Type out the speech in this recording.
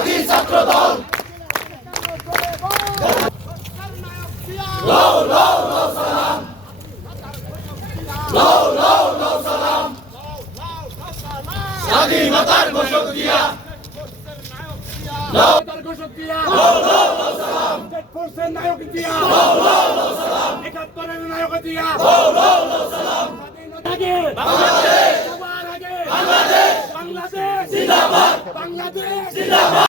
জাতি ছাত্র দল লাও লাও লাও সালাম লাও লাও লাও সালাম জাতি মাতার ঘোষক দিয়া লাও মাতার ঘোষক দিয়া লাও লাও লাও সালাম ফোর্সের নায়ক দিয়া লাও লাও লাও সালাম 71 এর নায়ক দিয়া লাও লাও লাও সালাম আগে বাংলাদেশ আগে বাংলাদেশ বাংলাদেশ জিন্দাবাদ বাংলাদেশ জিন্দাবাদ